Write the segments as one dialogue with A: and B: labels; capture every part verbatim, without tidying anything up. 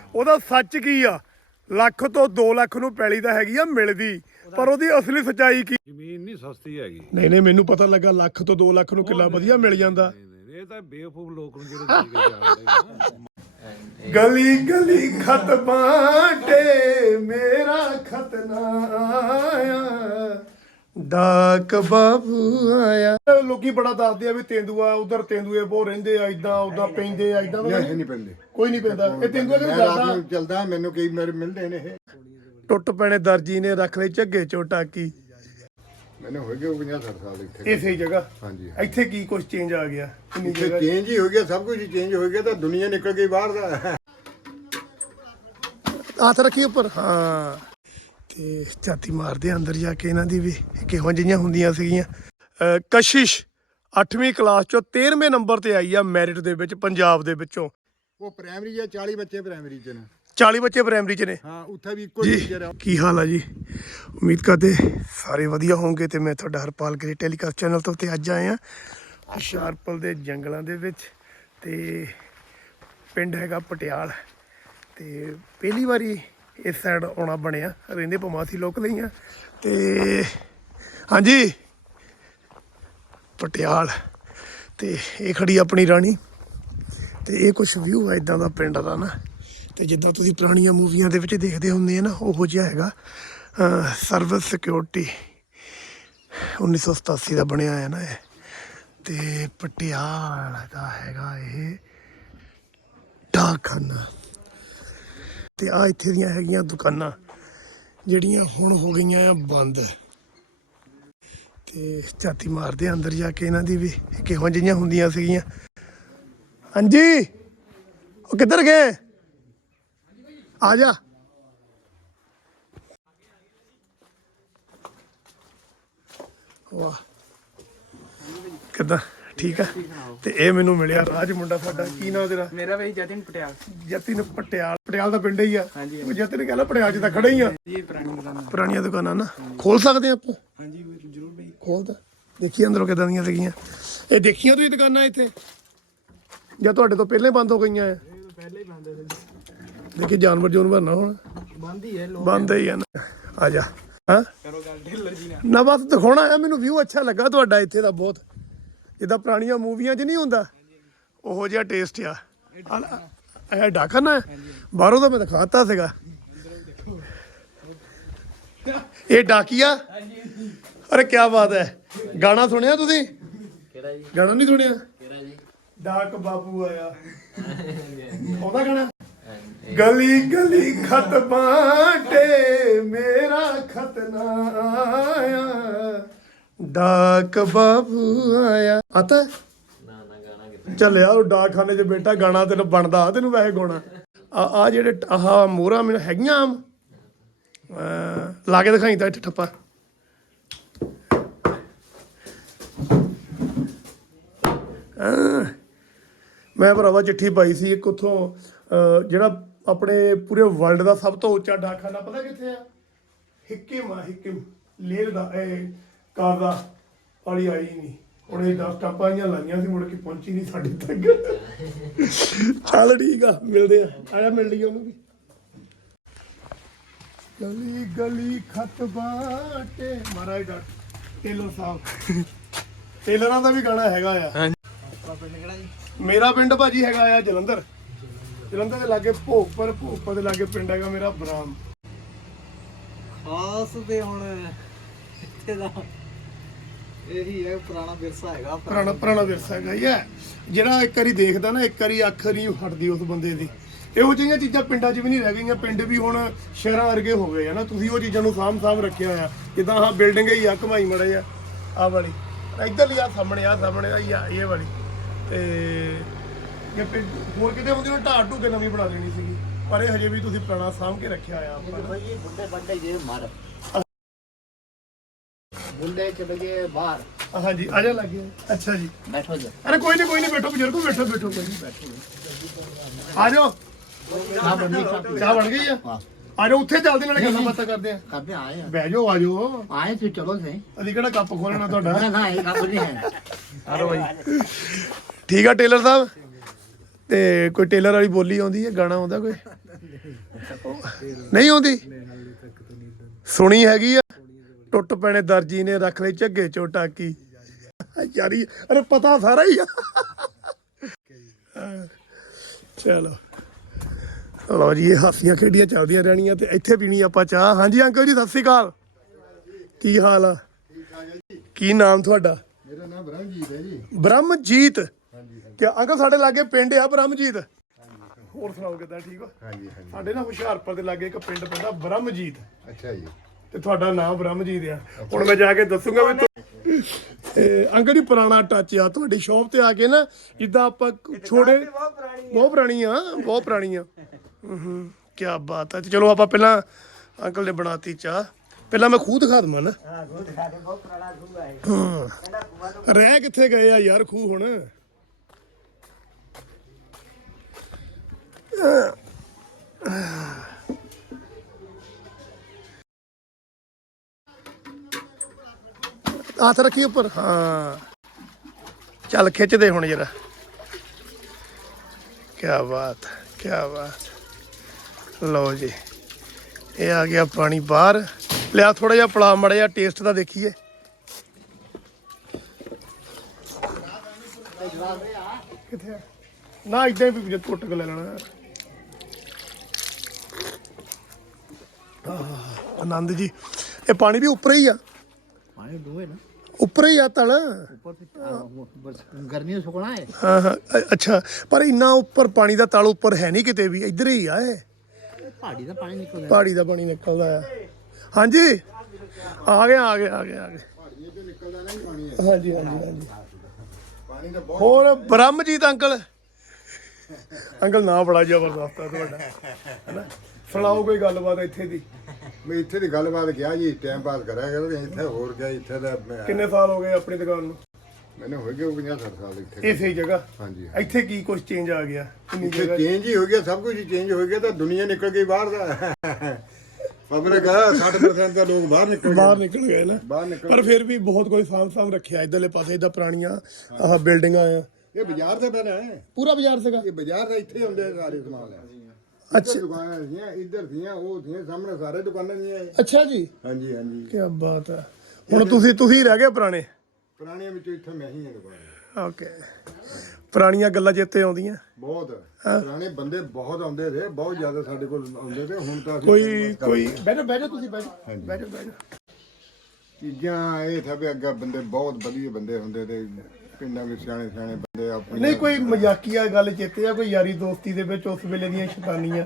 A: ਉਹਦਾ ਸੱਚ ਕੀ ਆ। ਲੱਖ ਤੋਂ ਦੋ ਲੱਖ ਨੂੰ ਪੈਲੀ ਤਾਂ ਹੈਗੀ ਆ ਮਿਲਦੀ, ਪਰ ਉਹਦੀ ਅਸਲੀ ਸੱਚਾਈ ਕੀ।
B: ਜ਼ਮੀਨ ਨਹੀਂ ਸਸਤੀ ਹੈਗੀ।
A: ਨਹੀਂ ਨਹੀਂ ਮੈਨੂੰ ਪਤਾ ਲੱਗਾ ਲੱਖ ਤੋਂ ਦੋ ਲੱਖ ਨੂੰ ਕਿੱਲਾ ਵਧੀਆ ਮਿਲ ਜਾਂਦਾ।
B: ਇਹ ਤਾਂ ਬੇਵਕੂਫ ਲੋਕ ਨੂੰ ਜਿਹੜੇ ਦੇ ਕੇ ਜਾਣਦੇ।
A: ਗਲੀ ਗਲੀ ਖਤ ਬਾਟੇ ਮੇਰਾ ਖਤ ਨਾ ਆਇਆ, ਡਾਕ ਬਾਬੂ ਆਇਆ। ਲੋਕੀ ਬੜਾ ਦੱਸਦੇ ਆ ਵੀ ਤੇਂਦੂਆ ਉਧਰ ਤੇਂਦੂਏ ਬਹੁਤ ਰਹਿੰਦੇ ਆ, ਇਦਾਂ ਉਦਾਂ ਪੈਂਦੇ ਆ, ਇਦਾਂ
C: ਨਹੀਂ ਨਹੀਂ ਪੈਂਦੇ,
A: ਕੋਈ ਨਹੀਂ ਪੈਂਦਾ। ਇਹ ਤੇਂਦੂਆ ਕਿਉਂ ਚੱਲਦਾ
C: ਚੱਲਦਾ ਮੈਨੂੰ ਕਈ ਮੇਰੇ ਮਿਲਦੇ ਨੇ। ਇਹ
A: ਟੁੱਟ ਪੈਣੇ ਦਰਜੀ ਨੇ ਰੱਖ ਲਈ ਝੱਗੇ ਚੋਂ ਟਾਕੀ।
C: ਮੈਨੂੰ ਹੋ ਗਏ ਪੰਜਾਹ ਸੱਠ ਸਾਲ ਇੱਥੇ
A: ਇਸੇ ਜਗ੍ਹਾ।
C: ਹਾਂਜੀ
A: ਇੱਥੇ ਕੀ ਕੁਝ ਚੇਂਜ ਆ ਗਿਆ? ਕਿੰਨੀ
C: ਇੱਥੇ
A: ਜਗ੍ਹਾ
C: ਚੇਂਜ ਹੀ ਹੋ ਗਿਆ, ਸਭ ਕੁਝ ਚੇਂਜ ਹੋ ਗਿਆ, ਤਾਂ ਦੁਨੀਆ ਨਿਕਲ ਗਈ ਬਾਹਰ ਦਾ।
A: ਹੱਥ ਰੱਖੀ ਉੱਪਰ। ਹਾਂ ਤੇ ਝਾਤੀ ਮਾਰਦੇ ਅੰਦਰ ਜਾ ਕੇ ਇਹਨਾਂ ਦੀ ਵੀ ਕਿਹੋ ਜਿਹੀਆਂ ਹੁੰਦੀਆਂ ਸੀਗੀਆਂ। ਕਸ਼ਿਸ਼ ਅੱਠਵੀਂ ਕਲਾਸ ਚੋਂ ਤੇਰਵੇਂ ਨੰਬਰ ਤੇ ਆਈ ਆ ਮੈਰਿਟ ਦੇ ਵਿੱਚ ਪੰਜਾਬ ਦੇ ਵਿੱਚੋਂ।
C: ਉਹ ਪ੍ਰਾਇਮਰੀ ਜਾਂ ਚਾਲੀ ਬੱਚੇ ਪ੍ਰਾਇਮਰੀ ਚ ਨੇ।
A: ਚਾਲੀ ਬੱਚੇ ਪ੍ਰਾਇਮਰੀ ਚ ਨੇ।
C: ਹਾਂ ਉੱਥੇ ਵੀ ਇੱਕੋ ਟੀਚਰ ਆ।
A: ਕੀ ਹਾਲ ਆ ਜੀ? ਉਮੀਦ ਕਰਦੇ ਸਾਰੇ ਵਧੀਆ ਹੋਣਗੇ। ਤੇ ਮੈਂ ਤੁਹਾਡਾ ਹਰਪਾਲ ਗਿਰੀ ਟੈਲੀਕਾਸਟ ਚੈਨਲ ਤੋਂ ਤੇ ਅੱਜ ਆਏ ਆ ਹੁਸ਼ਿਆਰਪੁਰ ਦੇ ਜੰਗਲਾਂ ਦੇ ਵਿੱਚ। ਤੇ ਪਿੰਡ ਹੈਗਾ ਪਟਿਆਲ। ਤੇ ਪਹਿਲੀ ਵਾਰੀ ਇਸ ਸਾਈਡ ਆਉਣਾ ਬਣਿਆ, ਰਹਿੰਦੇ ਪਮਾਸੀ ਲੋਕ ਲਈ ਆ। ਤੇ ਹਾਂਜੀ ਪਟਿਆਲ। ਤੇ ਇਹ ਖੜੀ ਆਪਣੀ ਰਾਣੀ। ਤੇ ਇਹ ਕੁਛ ਵਿਊ ਆ ਇਦਾਂ ਦਾ ਪਿੰਡ ਦਾ ਨਾ। ਤੇ ਜਿੱਦਾਂ ਤੁਸੀਂ ਪੁਰਾਣੀਆਂ ਮੂਵੀਆਂ ਦੇ ਵਿੱਚ ਦੇਖਦੇ ਹੁੰਦੇ ਆ ਨਾ, ਉਹੋ ਜਿਹਾ ਹੈਗਾ। ਸਰਵਿਸ ਸਿਕਿਉਰਿਟੀ ਉੱਨੀ ਸੌ ਸਤਾਸੀ ਦਾ ਬਣਿਆ ਹੈ ਨਾ ਇਹ। ਤੇ ਪਟਿਆਲ ਦਾ ਹੈਗਾ ਇਹ ਡਾਕਖਾਨਾ। ਤੇ ਆ ਇੱਥੇ ਦੀਆਂ ਹੈਗੀਆਂ ਦੁਕਾਨਾਂ ਜਿਹੜੀਆਂ ਹੁਣ ਹੋ ਗਈਆਂ ਆ ਬੰਦ। ਤੇ ਝਾਤੀ ਮਾਰਦੇ ਅੰਦਰ ਜਾ ਕੇ ਇਹਨਾਂ ਦੀ ਵੀ ਕਿਹੋ ਜਿਹੀਆਂ ਹੁੰਦੀਆਂ ਸੀਗੀਆਂ। ਹਾਂਜੀ ਉਹ ਕਿੱਧਰ ਗਏ? ਆ ਜਾ। ਵਾਹ ਕਿੱਦਾਂ? ਠੀਕ ਆ। ਤੇ ਇਹ ਮੈਨੂੰ ਮਿਲਿਆ ਰਾਜ ਮੁੰਡਾ ਸਾਡਾ। ਕੀ ਨਾਮ ਤੇਰਾ?
D: ਮੇਰਾ ਵੀ ਜਤਿਨ ਪਟਿਆਲ।
A: ਜਤਿਨ ਪਟਿਆਲ। ਪਟਿਆਲ ਦਾ ਪਿੰਡ ਹੀ ਆ।
D: ਹਾਂਜੀ
A: ਉਹ ਜਤਿਨ ਕਹਿੰਦਾ ਪਟਿਆਲ ਚ ਤਾਂ ਖੜੇ ਹੀ ਆ।
D: ਜੀ ਪੁਰਾਣੀ ਦੁਕਾਨਾਂ।
A: ਪੁਰਾਣੀਆਂ ਦੁਕਾਨਾਂ ਨਾ ਖੋਲ ਸਕਦੇ ਆਪਾਂ?
D: ਹਾਂਜੀ ਜ਼ਰੂਰ ਬਈ।
A: ਖੋਲ ਤਾਂ ਦੇਖੀ ਅੰਦਰੋਂ ਕਿੱਦਾਂ ਦੀਆਂ ਸੀਗੀਆਂ। ਇਹ ਦੇਖੀਆਂ ਤੁਸੀਂ ਦੁਕਾਨਾਂ ਇੱਥੇ ਜਾਂ ਤੁਹਾਡੇ ਤੋਂ ਪਹਿਲਾਂ ਹੀ ਬੰਦ ਹੋ ਗਈਆਂ ਆ?
D: ਪਹਿਲੇ ਹੀ ਬੰਦ ਸੀ।
A: ਦੇਖੀ ਜਾਨਵਰ ਜੂਨਵਰ ਨਾ ਹੁਣ
D: ਬੰਦ ਹੀ ਹੈ ਲੋਕ।
A: ਬੰਦ ਹੀ ਆ ਨਾ। ਆ ਜਾ। ਹਾਂ
D: ਕਰੋ ਗੱਲ ਢਿੱਲਰ ਜੀ ਨਾਲ।
A: ਨਾ ਬਸ ਦਿਖਾਉਣਾ ਆ ਮੈਨੂੰ। ਵਿਊ ਅੱਛਾ ਲੱਗਾ ਤੁਹਾਡਾ ਇੱਥੇ ਦਾ ਬਹੁਤ। ਜਿੱਦਾਂ ਪੁਰਾਣੀਆਂ ਮੂਵੀਆਂ 'ਚ ਨਹੀਂ ਹੁੰਦਾ ਉਹੋ ਜਿਹਾ ਟੇਸਟ ਆ। ਇਹ ਡਾਕਖਾਨਾ ਬਾਹਰੋਂ ਤਾਂ ਮੈਂ ਦਿਖਾਤਾ ਸੀਗਾ। ਇਹ ਡਾਕੀਆ। ਅਰੇ ਕੀ ਬਾਤ ਹੈ। ਗਾਣਾ ਸੁਣਿਆ ਤੁਸੀਂ?
E: ਕਿਹੜਾ ਜੀ?
A: ਗਾਣਾ ਨਹੀਂ ਸੁਣਿਆ?
E: ਕਿਹੜਾ ਜੀ?
A: ਡਾਕ ਬਾਬੂ ਆਇਆ ਉਹਦਾ ਗਾਣਾ। ਗਲੀ ਗਲੀ ਖਤ ਬਾਟੇ ਮੇਰਾ ਖਤ ਨਾ ਆਇਆ, ਡਾਕ ਬਾਬੂ ਆਇਆ। ਆਤਾ
E: ਨਾ ਨਾ ਗਾਣਾ ਕਿੱਥੇ?
A: ਚੱਲ ਯਾਰ ਡਾਕਖਾਨੇ 'ਚ ਬੇਟਾ ਗਾਣਾ ਤੈਨੂੰ ਬਣਦਾ ਆ ਤੈਨੂੰ ਵੈਸੇ ਗਾਉਣਾ। ਆ ਆ ਜਿਹੜੇ ਆਹ ਮੋਹਰਾਂ ਮੈਨੂੰ ਹੈਗੀਆਂ ਆਮ ਲਾ ਕੇ ਦਿਖਾਈ ਤਾਂ ਇੱਥੇ ਠੱਪਾ। ਮੈਂ ਭਰਾਵਾ ਚਿੱਠੀ ਪਾਈ ਸੀ ਇੱਕ ਉੱਥੋਂ, ਜਿਹੜਾ ਆਪਣੇ ਪੂਰੇ ਵਰਲਡ ਦਾ ਸਭ ਤੋਂ ਉੱਚਾ ਡਾਕਖਾਨਾ ਪਤਾ ਕਿੱਥੇ ਆ? ਹਿੱਕਿਮ ਆ। ਹਿੱਕਿਮ ਲੇਹ ਦਾ ਇਹ ਕਾਰ ਦਾ ਵਾਲੀ ਆਈ ਨਹੀਂ। ਉਹਨੇ ਦਸ ਟਾਪਾਂ ਜਿਹੀਆਂ ਲਾਈਆਂ ਸੀ, ਮੁੜ ਕੇ ਪਹੁੰਚੀ ਨਹੀਂ ਸਾਡੇ ਤੱਕ। ਚੱਲ ਠੀਕ ਆ, ਮਿਲਦੇ ਆ। ਆਇਆ ਮਿਲ ਲਈਏ ਉਹਨੂੰ ਵੀ। ਗਲੀ ਗਲੀ ਖਤ ਬਾਟੇ ਮਹਾਰਾਜ ਦਾ ਟੇਲਰ ਸਾਹਿਬ। ਟੇਲਰਾਂ ਦਾ ਵੀ ਗਾਣਾ ਹੈਗਾ ਆ। ਮੇਰਾ ਪਿੰਡ ਭਾਜੀ ਹੈਗਾ ਆ ਜਲੰਧਰ। ਜਲੰਧਰ ਦੇ ਲਾਗੇ ਭੋਗਪੁਰ। ਭੋਗਪੁਰ ਦੇ ਲਾਗੇ ਪਿੰਡ ਹੈਗਾ ਮੇਰਾ ਬਰਾਮ।
D: ਖਾਸ ਤੇ ਹੁਣ ਇੱਥੇ ਦਾ ਇਹੀ ਹੈ ਪੁਰਾਣਾ ਵਿਰਸਾ ਹੈਗਾ।
A: ਪੁਰਾਣਾ ਪੁਰਾਣਾ ਵਿਰਸਾ ਹੈਗਾ ਹੀ ਹੈ। ਜਿਹੜਾ ਇੱਕ ਵਾਰੀ ਦੇਖਦਾ ਨਾ, ਇੱਕ ਵਾਰੀ ਅੱਖ ਨਹੀਂ ਹਟਦੀ ਉਸ ਬੰਦੇ ਦੀ। ਇਹੋ ਜਿਹੀਆਂ ਚੀਜ਼ਾਂ ਪਿੰਡਾਂ 'ਚ ਵੀ ਨਹੀਂ ਰਹਿ ਗਈਆਂ। ਪਿੰਡ ਵੀ ਹੁਣ ਸ਼ਹਿਰਾਂ ਵਰਗੇ ਹੋ ਗਏ ਆ ਨਾ। ਤੁਸੀਂ ਉਹ ਚੀਜ਼ਾਂ ਨੂੰ ਸਾਂਭ ਸਾਂਭ ਰੱਖਿਆ ਹੋਇਆ। ਜਿੱਦਾਂ ਆਹ ਬਿਲਡਿੰਗ ਹੀ ਆ ਘਮਾਈ ਮੜੇ ਆ ਆਹ ਵਾਲੀ, ਇੱਧਰਲੀ ਆ ਸਾਹਮਣੇ ਆ ਸਾਹਮਣੇ ਆ ਇਹ ਵਾਲੀ। ਤੇ ਜੇ ਪਿੰਡ ਹੋਰ ਕਿਤੇ ਹੁੰਦੀ ਉਹ ਢਾਹ ਢੂ ਕੇ ਨਵੀਂ ਬਣਾ ਲੈਣੀ ਸੀਗੀ, ਪਰ ਇਹ ਹਜੇ ਵੀ ਤੁਸੀਂ ਪੁਰਾਣਾ ਸਾਂਭ ਕੇ ਰੱਖਿਆ ਆ ਆਪਾਂ।
E: ਬੁੱਢੇ ਬੰਦੇ ਜੇ ਮਾਰ ਬੁੱਢੇ ਚਲੇ ਗਏ ਬਾਹਰ।
A: ਹਾਂਜੀ ਆ ਜਾ ਲੱਗੇ। ਅੱਛਾ ਜੀ
E: ਬੈਠੋ ਜੀ।
A: ਅਰੇ ਕੋਈ ਨਹੀਂ ਕੋਈ ਨਹੀਂ, ਬੈਠੋ ਬਜ਼ੁਰਗੋ, ਬੈਠੋ ਬੈਠੋ ਕੋਈ ਨਹੀਂ, ਬੈਠੋ ਆ ਜਾਓ। ਚਾਹ ਬਣ ਗਈ? ਚਾਹ ਬਣ ਗਈ ਆ। ਆ ਜਾਓ ਉੱਥੇ ਚੱਲਦੇ ਨਾਲੇ ਗੱਲਾਂ ਬਾਤਾਂ ਕਰਦੇ ਆ।
E: ਕਦੇ ਆਏ
A: ਬਹਿ ਜਾਓ ਆ ਜਾਓ।
E: ਆਏ ਤੁਸੀਂ ਚਲੋ ਸਹੀ।
A: ਅਸੀਂ ਕਿਹੜਾ ਕੱਪ ਖੋਲਣਾ ਤੁਹਾਡਾ?
E: ਨਾ ਨਾ ਇਹ ਕੰਮ ਨਹੀਂ ਹੈ।
A: ਹਲੋ ਬਾਈ। ਠੀਕ ਆ ਟੇਲਰ ਸਾਹਿਬ। ਤੇ ਕੋਈ ਟੇਲਰ ਵਾਲੀ ਬੋਲੀ ਆਉਂਦੀ ਹੈ? ਗਾਣਾ ਆਉਂਦਾ ਕੋਈ? ਨਹੀਂ ਆਉਂਦੀ ਸੁਣੀ ਹੈਗੀ ਆ ਟੁੱਟ ਪੈਣੇ ਦਰਜੀ ਨੇ ਰੱਖ ਲਈ ਝੱਗੇ ਚੋਂ ਟਾਕੀ ਯਾਰੀ ਅਰੇ ਪਤਾ ਸਾਰਾ ਹੀ ਆ ਚਲੋ ਲਓ ਜੀ ਇਹ ਹਾਸੀਆਂ ਖੇਡੀਆਂ ਚੱਲਦੀਆਂ ਰਹਿਣੀਆਂ ਤੇ ਇੱਥੇ ਪੀਣੀ ਆਪਾਂ ਚਾਹ। ਹਾਂਜੀ ਅੰਕਲ ਜੀ ਸਤਿ ਸ਼੍ਰੀ ਅਕਾਲ, ਕੀ ਹਾਲ ਆ? ਕੀ ਨਾਮ ਤੁਹਾਡਾ?
C: ਮੇਰਾ ਨਾਮ ਬ੍ਰਹਮਜੀਤ ਹੈ ਜੀ।
A: ਬ੍ਰਹਮਜੀਤ,
C: ਹਾਂਜੀ
A: ਕਿ ਅੰਕਲ ਸਾਡੇ ਲਾਗੇ ਪਿੰਡ ਆ ਬ੍ਰਹਮਜੀਤ। ਹੋਰ ਸੁਣਾਓ ਕਿੱਦਾਂ? ਠੀਕ ਆ?
C: ਹਾਂਜੀ ਹਾਂਜੀ।
A: ਸਾਡੇ ਨਾ ਹੁਸ਼ਿਆਰਪੁਰ ਦੇ ਲਾਗੇ ਇੱਕ ਪਿੰਡ ਪੈਂਦਾ ਬ੍ਰਹਮਜੀਤ,
C: ਅੱਛਾ ਜੀ।
A: ਤੇ ਤੁਹਾਡਾ ਨਾਮ ਬ੍ਰਹਮਜੀਤ ਆ। ਹੁਣ ਮੈਂ ਜਾ ਕੇ ਦੱਸੂਗਾ ਵੀ ਇਹ ਅੰਕਲ ਜੀ ਪੁਰਾਣਾ ਟੱਚ ਆ ਤੁਹਾਡੀ ਸ਼ੌਪ ਤੇ ਆ ਕੇ ਨਾ, ਜਿੱਦਾਂ ਆਪਾਂ ਛੋੜੇ ਬਹੁਤ ਪੁਰਾਣੀ ਆ, ਬਹੁਤ ਪੁਰਾਣੀ ਆ। ਹੂੰ ਕੀ ਬਾਤ ਆ। ਤੇ ਚਲੋ ਆਪਾਂ ਪਹਿਲਾਂ ਅੰਕਲ ਨੇ ਬਣਾਤੀ ਚਾਹ, ਪਹਿਲਾਂ ਮੈਂ ਖੂਹ ਦਿਖਾ ਦਵਾਂ ਨਾ।
D: ਹਾਂ ਖੂਹ ਦਿਖਾ ਦੇ, ਬਹੁਤ ਪੁਰਾਣਾ ਖੂਹ ਹੈ।
A: ਹਾਂ ਰਹਿ ਕਿੱਥੇ ਗਏ ਆ ਯਾਰ ਖੂਹ ਹੁਣ। ਹੱਥ ਰੱਖੀ ਉੱਪਰ, ਹਾਂ ਚੱਲ ਖਿੱਚਦੇ ਹੁਣ ਜਰਾ। ਕਿਆ ਬਾਤ ਕਿਆ ਬਾਤ। ਲਓ ਜੀ ਇਹ ਆ ਗਿਆ ਪਾਣੀ ਬਾਹਰ। ਲਿਆ ਥੋੜਾ ਜਿਹਾ ਪਲਾ ਮੜਾ ਜਿਹਾ ਟੇਸਟ ਤਾਂ ਦੇਖੀਏ। ਕਿੱਥੇ ਆ? ਨਾ ਇਦਾਂ ਹੀ ਵੀ ਟੁੱਟ ਕੇ ਲੈ ਲੈਣਾ। ਆਹ, ਆਨੰਦ ਜੀ ਇਹ ਪਾਣੀ ਵੀ ਉੱਪਰ ਹੀ ਆ,
E: पानी डूबे ना
A: ਉੱਪਰ ਹੀ ਆ ਤਲ।
E: ऊपर से आ, वो बस गर्मियों से सुखना है।
A: ਹਾਂ ਹਾਂ ਅ- ਅੱਛਾ ਪਰ ਇੰਨਾ ਉੱਪਰ ਪਾਣੀ ਦਾ ਤਲ ਉੱਪਰ ਹੈ ਨਹੀਂ ਕਿਤੇ ਵੀ, ਇੱਧਰ ਹੀ ਆ ਇਹ
E: पहाड़ी का पानी निकल गया।
A: ਪਹਾੜੀ ਦਾ ਪਾਣੀ ਨਿਕਲਦਾ ਆ। ਹਾਂਜੀ ਆ ਗਏ ਆ ਗਏ ਆ ਗਏ ਆ ਗਏ।
C: ਪਹਾੜੀਆਂ ਤੋਂ ਨਿਕਲਦਾ ਨਹੀਂ ਪਾਣੀ।
A: ਹਾਂਜੀ ਹਾਂਜੀ ਹਾਂਜੀ।
C: ਪਾਣੀ ਤਾਂ ਬਹੁਤ।
A: ਹੋਰ ਬ੍ਰਹਮਜੀਤ ਅੰਕਲ, ਅੰਕਲ ਨਾਂ ਬੜਾ ਜ਼ਬਰਦਸਤ ਆ ਤੁਹਾਡਾ, ਹੈਨਾ? ਸੁਣਾਓ ਕੋਈ ਗੱਲਬਾਤ ਇੱਥੇ ਦੀ।
C: ਮੈਂ ਇੱਥੇ ਦੀ ਗੱਲਬਾਤ ਕਿਹਾ ਜੀ, ਟਾਈਮ ਪਾਸ ਕਰਿਆ ਕਰੋ। ਇੱਥੇ ਹੋਰ ਗਿਆ ਇੱਥੇ ਦਾ ਮੈਂ-
A: ਕਿੰਨੇ ਸਾਲ ਹੋ ਗਏ ਆਪਣੀ ਦੁਕਾਨ ਨੂੰ?
C: ਮੈਨੂੰ ਹੋ ਗਏ ਪੰਜਾਹ ਸੱਠ ਸਾਲ ਇੱਥੇ।
A: ਇਸੇ ਜਗ੍ਹਾ
C: ਹਾਂਜੀ।
A: ਇੱਥੇ ਕੀ ਕੁਝ ਚੇਂਜ ਆ ਗਿਆ? ਕਿੰਨੀ
C: ਇੱਥੇ
A: ਜਗ੍ਹਾ
C: ਚੇਂਜ ਹੀ ਹੋ ਗਿਆ, ਸਭ ਕੁਝ ਚੇਂਜ ਹੋ ਗਿਆ। ਤਾਂ ਦੁਨੀਆ ਨਿਕਲ ਗਈ ਬਾਹਰ ਦਾ। ਪਬਲਿਕ ਆ ਸੱਠ ਪਰਸੈਂਟ ਦਾ ਲੋਕ ਬਾਹਰ ਨਿਕਲ
A: ਬਾਹਰ
C: ਗਏ।
A: ਨਿਕਲ ਗਏ ਨਾ,
C: ਬਾਹਰ ਨਿਕਲ
A: ਪਰ ਫਿਰ ਵੀ ਬਹੁਤ ਕੋਈ ਸਾਂਭ ਸਾਂਭ ਰੱਖਿਆ ਇਧਰਲੇ ਪਾਸੇ। ਇਦਾਂ ਪੁਰਾਣੀਆਂ ਆਹ ਬਿਲਡਿੰਗਾਂ ਆ,
C: ਇਹ ਬਾਜ਼ਾਰ ਦਾ ਬਣਾ ਹੈ।
A: ਪੂਰਾ ਬਾਜ਼ਾਰ ਸੀਗਾ।
C: ਇਹ ਬਾਜ਼ਾਰ ਦਾ ਇੱਥੇ ਹੁੰਦੇ ਆ ਸਾਰੇ ਸਮਾਨ।
A: ਅੱਛਾ।
C: ਅੱਛਾ ਦੁਕਾਨਾਂ ਸੀਆਂ, ਇੱਧਰ ਸੀਆਂ, ਉਹ ਸੀਆਂ, ਸਾਹਮਣੇ ਸਾਰੇ ਦੁਕਾਨਾਂ ਸੀਆਂ ਇਹ।
A: ਅੱਛਾ ਜੀ
C: ਹਾਂਜੀ ਹਾਂਜੀ।
A: ਕੀ ਬਾਤ ਹੈ। ਹੁਣ ਤੁਸੀਂ ਤੁਸੀਂ ਰਹਿ ਗਏ ਪੁਰਾਣੇ।
C: ਪੁਰਾਣੀਆਂ ਵਿੱਚੋਂ ਇੱਥੇ ਮੈਂ ਹੀ ਹਾਂ ਦੁਕਾਨ।
A: ਓਕੇ ਪੁਰਾਣੀਆਂ ਗੱਲਾਂ ਚੇਤੇ ਆਉਂਦੀਆਂ।
C: ਬਹੁਤ ਪੁਰਾਣੇ ਬੰਦੇ ਬਹੁਤ ਆਉਂਦੇ ਥੇ, ਬਹੁਤ ਜ਼ਿਆਦਾ ਸਾਡੇ ਕੋਲ ਆਉਂਦੇ ਥੇ। ਹੁਣ ਤਾਂ ਅਸੀਂ
A: ਕੋਈ ਕੋਈ ਬਹਿ ਜਾਓ ਬਹਿ ਜਾਓ ਤੁਸੀਂ ਬਹਿ ਜਾਓ
C: ਹਾਂਜੀ।
A: ਬਹਿ ਜਾਓ ਬਹਿ ਜਾਓ।
C: ਚੀਜ਼ਾਂ ਇਹ ਥਾ ਵੀ ਅੱਗੇ ਬੰਦੇ ਬਹੁਤ ਵਧੀਆ ਬੰਦੇ ਹੁੰਦੇ ਤੇ ਪਿੰਡਾਂ ਵਿੱਚ ਸਿਆਣੇ ਸਿਆਣੇ ਬੰਦੇ ਆਪਣੇ।
A: ਨਹੀਂ ਕੋਈ ਮਜ਼ਾਕੀਆ ਗੱਲ ਚੇਤੇ ਆ ਕੋਈ ਯਾਰੀ ਦੋਸਤੀ ਦੇ ਵਿੱਚ ਉਸ ਵੇਲੇ ਦੀਆਂ ਸ਼ੈਤਾਨੀਆਂ?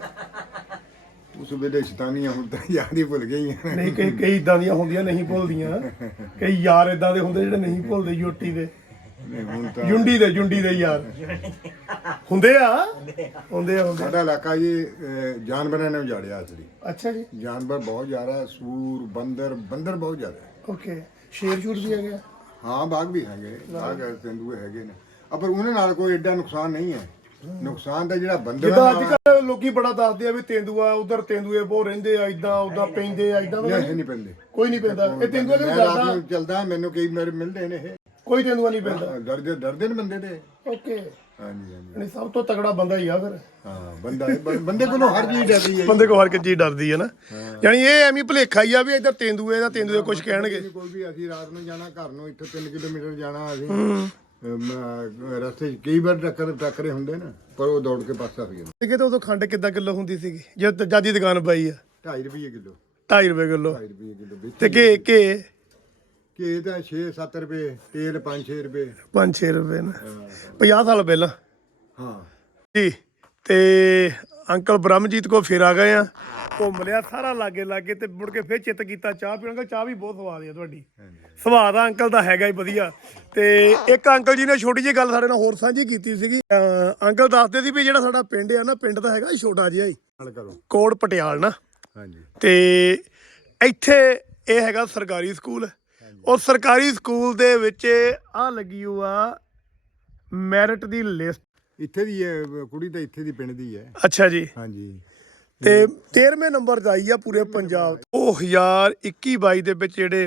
C: ਉਸ ਵੇਲੇ ਸ਼ੈਤਾਨੀਆਂ ਹੁਣ ਤਾਂ ਯਾਦ ਹੀ ਭੁੱਲ ਗਈਆਂ।
A: ਨਹੀਂ ਕਈ ਕਈ ਇਦਾਂ ਦੀਆਂ ਹੁੰਦੀਆਂ ਨਹੀਂ ਭੁੱਲਦੀਆਂ। ਕਈ ਯਾਰ ਇਦਾਂ ਦੇ ਹੁੰਦੇ ਜਿਹੜੇ ਨਹੀਂ ਭੁੱਲਦੇ। ਯੋਟੀ ਦੇ,
C: ਨਹੀਂ ਹੁਣ ਤਾਂ
A: ਜੁੰਡੀ ਦੇ ਜੁੰਡੀ ਦੇ ਯਾਰ ਹੁੰਦੇ ਆ ਹੁੰਦੇ ਆ ਹੁੰਦੇ ਆ।
C: ਸਾਡਾ ਇਲਾਕਾ ਜੀ ਅਹ, ਜਾਨਵਰਾਂ ਨੇ ਉਜਾੜਿਆ ਅਸਲੀ।
A: ਅੱਛਾ ਜੀ
C: ਜਾਨਵਰ ਬਹੁਤ ਜ਼ਿਆਦਾ, ਸੂਰ ਬੰਦਰ ਬੰਦਰ ਬਹੁਤ ਜ਼ਿਆਦਾ।
A: ਓਕੇ ਸ਼ੇਰ ਸ਼ੂਰ ਵੀ ਹੈਗੇ ਆ?
C: ਹਾਂ ਬਾਗ ਵੀ ਹੈਗੇ, ਬਾਗ ਤੇਂਦੂਏ ਹੈਗੇ ਨੇ। ਆ ਪਰ ਉਹਨਾਂ ਨਾਲ ਕੋਈ ਐਡਾ ਨੁਕਸਾਨ ਨਹੀਂ ਹੈ। ਨੁਕਸਾਨ ਤਾਂ ਜਿਹੜਾ ਬੰਦਰ
A: ਜਿੱਦਾਂ ਅੱਜ ਕੱਲ ਲੋਕੀ ਬੜਾ ਦੱਸਦੇ ਆ ਵੀ ਤੇਂਦੂਆ ਉਧਰ ਤੇਂਦੂਏ ਬਹੁਤ ਰਹਿੰਦੇ ਆ, ਇਦਾਂ ਉਦਾਂ ਪੈਂਦੇ ਆ, ਇਦਾਂ
C: ਨਹੀਂ ਨਹੀਂ ਪੈਂਦੇ।
A: ਕੋਈ ਨਹੀਂ ਪੈਂਦਾ। ਇਹ ਤੇਂਦੂਆ ਕਿਹਨੂੰ
C: ਮੈਂ ਰਾਤ
A: ਡਰਦਾ?
C: ਨੂੰ ਚੱਲਦਾ, ਮੈਨੂੰ ਕਈ ਮੇਰੇ ਮਿਲਦੇ ਨੇ ਇਹ।
A: ਕੋਈ ਤੇਂਦੂਆ ਨਹੀਂ ਪੈਂਦਾ।
C: ਡਰਦੇ ਡਰਦੇ ਨੇ ਬੰਦੇ ਤੇ।
A: ਓਕੇ
C: ਹਾਂਜੀ ਹਾਂਜੀ।
A: ਨਹੀਂ ਸਭ ਤੋਂ ਤਗੜਾ ਬੰਦਾ ਹੀ ਆ ਫਿਰ।
C: ਹਾਂ ਬੰਦਾ ਹੈ, ਬੰ- ਬੰਦੇ ਕੋਲੋਂ ਹਰ ਚੀਜ਼ ਡਰਦੀ ਹੈ।
A: ਬੰਦੇ ਕੋ ਹਰ ਇੱਕ ਚੀਜ਼ ਡਰਦੀ ਹੈ ਨਾ। ਯਾਨੀ ਇਹ ਐਵੇਂ ਭੁਲੇਖਾ ਹੀ ਆ ਵੀ ਇੱਧਰ ਤੇਂਦੂਏ ਦਾ ਤੇਂਦੂਏ ਕੁਝ ਕਹਿਣਗੇ।
C: ਕੋਈ ਵੀ ਅਸੀਂ ਰਾਤ ਨੂੰ ਜਾਣਾ ਘਰ ਨੂੰ, ਇੱਥੇ ਤਿੰਨ ਕਿਲੋਮੀਟਰ ਜਾਣਾ ਅਸੀਂ। ਅਮ, ਰਸਤੇ 'ਚ ਕਈ ਵਾਰ ਟੱਕਰ ਟੱਕਰੇ ਹੁੰਦੇ ਨਾ, ਪਰ ਉਹ ਦੌੜ ਕੇ ਪਾਸਾ ਹੋ ਜਾਂਦਾ।
A: ਕਿ ਤਾਂ ਉਦੋਂ ਖੰਡ ਕਿੱਦਾਂ ਕਿਲੋ ਹੁੰਦੀ ਸੀਗੀ ਜਦ ਜਾਦੀ ਦੁਕਾਨ ਪਾਈ ਆ?
C: ਢਾਈ ਰੁਪਏ ਕਿਲੋ।
A: ਢਾਈ ਰੁਪਏ ਕਿਲੋ।
C: ਢਾਈ ਰੁਪਏ ਕਿਲੋ ਵਿੱਚ
A: ਤੇ ਘੇ ਘੇ
C: ਘੇ ਤਾਂ ਛੇ ਸੱਤ ਰੁਪਏ, ਤੇਲ ਪੰਜ ਛੇ ਰੁਪਏ।
A: ਪੰਜ ਛੇ ਰੁਪਏ ਨਾ ਪੰਜਾਹ ਸਾਲ ਪਹਿਲਾਂ
C: ਹਾਂ
A: ਜੀ। ਤੇ ਅੰਕਲ ਬ੍ਰਹਮਜੀਤ ਕੋ ਫਿਰ ਆ ਗਏ ਆ, ਘੁੰਮ ਲਿਆ ਸਾਰਾ ਲਾਗੇ ਲਾਗੇ ਤੇ ਮੁੜ ਕੇ ਫਿਰ ਚਿੱਤ ਕੀਤਾ ਚਾਹ ਪੀਣ ਦਾ। ਚਾਹ ਵੀ ਬਹੁਤ ਸਵਾਦ ਆ ਤੁਹਾਡੀ, ਸੁਭਾਅ ਦਾ ਅੰਕਲ ਦਾ ਹੈਗਾ ਹੀ ਵਧੀਆ। ਤੇ ਇੱਕ ਅੰਕਲ ਜੀ ਨੇ ਛੋਟੀ ਜਿਹੀ ਗੱਲ ਸਾਡੇ ਨਾਲ ਹੋਰ ਸਾਂਝੀ ਕੀਤੀ ਸੀਗੀ। ਅਹ ਅੰਕਲ ਦੱਸਦੇ ਸੀ ਵੀ ਜਿਹੜਾ ਸਾਡਾ ਪਿੰਡ ਆ ਨਾ, ਪਿੰਡ ਤਾਂ ਹੈਗਾ ਛੋਟਾ ਜਿਹਾ ਹੀ,
C: ਨਾਲ ਕਰੋ।
A: ਕੋਟ ਪਟਿਆਲ ਨਾ।
C: ਹਾਂਜੀ
A: ਤੇ ਇੱਥੇ ਇਹ ਹੈਗਾ ਸਰਕਾਰੀ ਸਕੂਲ। ਉਹ ਸਰਕਾਰੀ ਸਕੂਲ ਦੇ ਵਿੱਚ ਆ ਲੱਗੀ ਹੋਈ ਆ ਮੈਰਿਟ ਦੀ ਲਿਸਟ।
C: ਇੱਥੇ ਦੀ ਹੈ ਕੁੜੀ, ਤਾਂ ਇੱਥੇ ਦੀ ਪਿੰਡ ਦੀ ਹੈ।
A: ਅੱਛਾ ਜੀ।
C: ਹਾਂਜੀ
A: ਤੇ ਤੇਰਵੇਂ ਨੰਬਰ 'ਤੇ ਆਈ ਆ ਪੂਰੇ ਪੰਜਾਬ। ਉਹ ਦੋ ਹਜ਼ਾਰ ਇੱਕੀ ਬਾਈ ਦੇ ਵਿੱਚ ਜਿਹੜੇ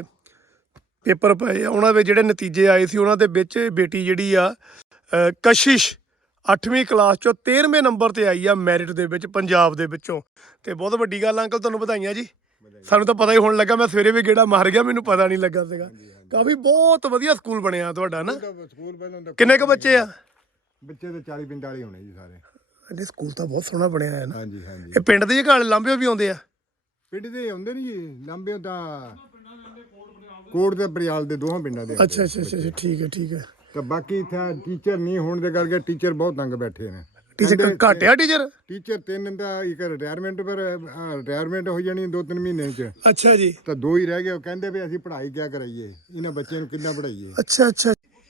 A: ਪੇਪਰ ਪਏ ਆ, ਉਹਨਾਂ ਵਿੱਚ ਜਿਹੜੇ ਨਤੀਜੇ ਆਏ ਸੀ, ਉਹਨਾਂ ਦੇ ਵਿੱਚ ਬੇਟੀ ਜਿਹੜੀ ਆ ਅ, ਕਸ਼ਿਸ਼ ਅੱਠਵੀਂ ਕਲਾਸ ਚੋਂ ਤੇਰ੍ਹਵੇਂ ਨੰਬਰ ਤੇ ਆਈ ਆ ਮੈਰਿਟ ਦੇ ਵਿੱਚ ਪੰਜਾਬ ਦੇ ਵਿੱਚੋਂ। ਤੇ ਬਹੁਤ ਵੱਡੀ ਗੱਲ ਅੰਕਲ, ਤੁਹਾਨੂੰ ਵਧਾਈਆਂ ਜੀ। ਸਾਨੂੰ ਤਾਂ ਪਤਾ ਹੀ ਹੋਣ ਲੱਗਾ, ਮੈਂ ਸਵੇਰੇ ਵੀ ਗੇੜਾ ਮਾਰ ਗਿਆ, ਮੈਨੂੰ ਪਤਾ ਨਹੀਂ ਲੱਗਾ ਸੀਗਾ। ਕਾਫੀ ਬਹੁਤ ਵਧੀਆ ਸਕੂਲ ਬਣਿਆ ਤੁਹਾਡਾ ਨਾ।
C: ਸਕੂਲ ਪਹਿਲਾਂ ਤਾਂ
A: ਕਿੰਨੇ ਕੁ ਬੱਚੇ ਆ?
C: ਬੱਚੇ ਤਾਂ ਚਾਲੀ ਪੰਤਾਲੀ ਹੋਣੇ ਜੀ ਸਾਰੇ।
A: ਇਹ ਸਕੂਲ ਤਾਂ ਬਹੁਤ ਸੋਹਣਾ ਬਣਿਆ ਹੈ ਨਾ।
C: ਹਾਂਜੀ ਹਾਂਜੀ।
A: ਇਹ ਪਿੰਡ ਦੇ ਘਾਲੇ ਲਾਂਭਿਓ ਵੀ ਆਉਂਦੇ ਆ?
C: ਪਿੰਡ ਦੇ ਆਉਂਦੇ ਨਹੀਂ ਜੀ, ਲਾਂਬਿਓ ਤਾਂ ਕੋਟ ਤੇ ਬਰਿਆਲ ਦੇ ਦੋਹਾਂ ਪਿੰਡਾਂ ਦੇ।
A: ਅੱਛਾ ਅੱਛਾ ਅੱਛਾ, ਠੀਕ ਹੈ ਠੀਕ ਹੈ।
C: ਤਾਂ ਬਾਕੀ ਇੱਥੇ ਟੀਚਰ ਨਹੀਂ ਹੋਣ ਦੇ ਕਰਕੇ ਟੀਚਰ ਬਹੁਤ ਤੰਗ ਬੈਠੇ ਨੇ।
A: ਟੀਚਰ ਘੱਟ ਆ ਟੀਚਰ?
C: ਟੀਚਰ ਤਿੰਨ ਦਾ ਇੱਕ ਰਿਟਾਇਰਮੈਂਟ ਪਰ ਰਿਟਾਇਰਮੈਂਟ ਹੋ ਜਾਣੀ ਦੋ ਤਿੰਨ ਮਹੀਨੇ ਚ,
A: ਅੱਛਾ ਜੀ।
C: ਤਾਂ ਦੋ ਹੀ ਰਹਿ ਗਏ। ਉਹ ਕਹਿੰਦੇ ਵੀ ਅਸੀਂ ਪੜ੍ਹਾਈ ਕਿਆ ਕਰਾਈਏ, ਇਹਨਾਂ ਬੱਚਿਆਂ ਨੂੰ ਕਿੱਦਾਂ ਪੜ੍ਹਾਈਏ।
A: ਅੱਛਾ ਅੱਛਾ